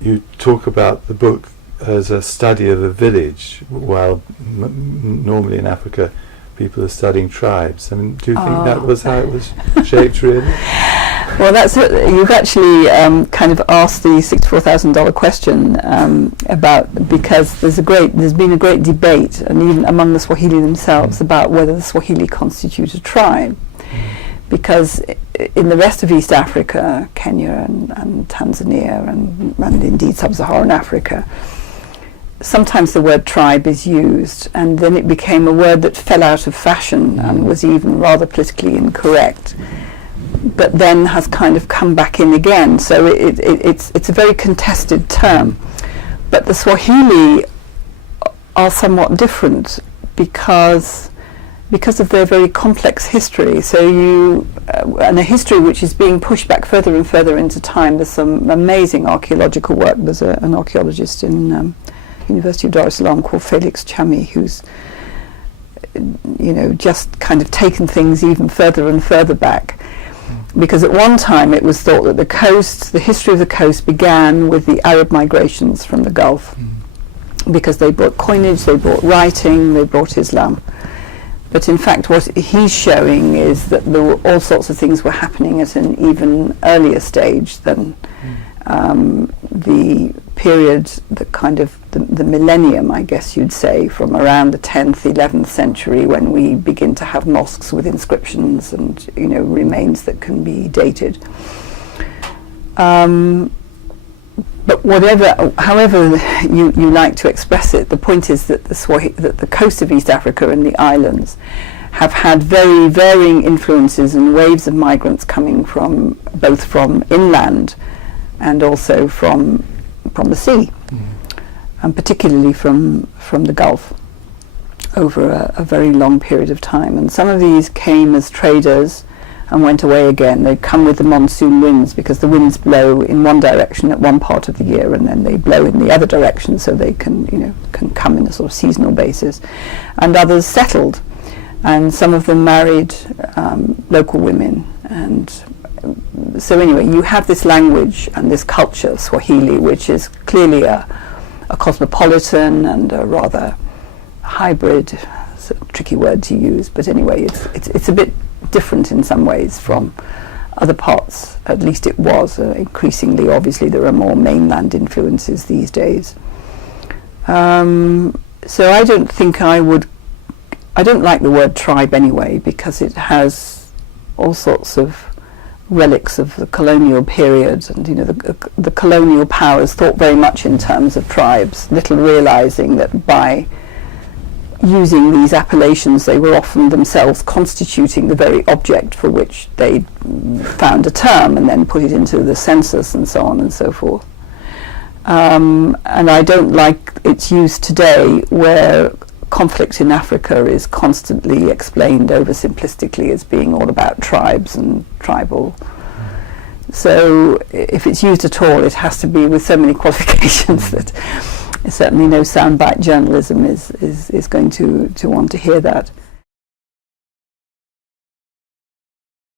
you talk about the book as a study of a village, while normally in Africa people are studying tribes. I mean, do you think that was how it was shaped, really? Well, you've actually kind of asked the $64,000 question about, because there's been a great debate, and even among the Swahili themselves, about whether the Swahili constitute a tribe, because in the rest of East Africa, Kenya and Tanzania and indeed Sub-Saharan Africa, sometimes the word tribe is used, and then it became a word that fell out of fashion and was even rather politically incorrect, but then has kind of come back in again. So it's a very contested term. But the Swahili are somewhat different because of their very complex history. So and a history which is being pushed back further and further into time. There's some amazing archaeological work. There's an archaeologist in University of Dar es Salaam called Felix Chami, who's just kind of taken things even further and further back. Because at one time it was thought that the history of the coast began with the Arab migrations from the Gulf, because they brought coinage, they brought writing, they brought Islam. But in fact what he's showing is that all sorts of things were happening at an even earlier stage than the period, the millennium, I guess you'd say, from around the 10th, 11th century, when we begin to have mosques with inscriptions and remains that can be dated. But however you like to express it, the point is that that the coast of East Africa and the islands have had very varying influences and waves of migrants coming both from inland and also from the sea, and particularly from the Gulf over a very long period of time. And some of these came as traders and went away again. They come with the monsoon winds, because the winds blow in one direction at one part of the year and then they blow in the other direction, so they can come in a sort of seasonal basis. And others settled, and some of them married local women. And so anyway, you have this language and this culture, Swahili, which is clearly a cosmopolitan and a rather hybrid, tricky word to use, but anyway, it's a bit different in some ways from other parts. At least it was. Increasingly, obviously, there are more mainland influences these days. So I don't think I don't like the word tribe anyway, because it has all sorts of relics of the colonial period, and the colonial powers thought very much in terms of tribes, little realizing that by using these appellations they were often themselves constituting the very object for which they found a term and then put it into the census and so on and so forth. And I don't like its use today, where conflict in Africa is constantly explained oversimplistically as being all about tribes and tribal. So if it's used at all, it has to be with so many qualifications that certainly no soundbite journalism is going to want to hear that.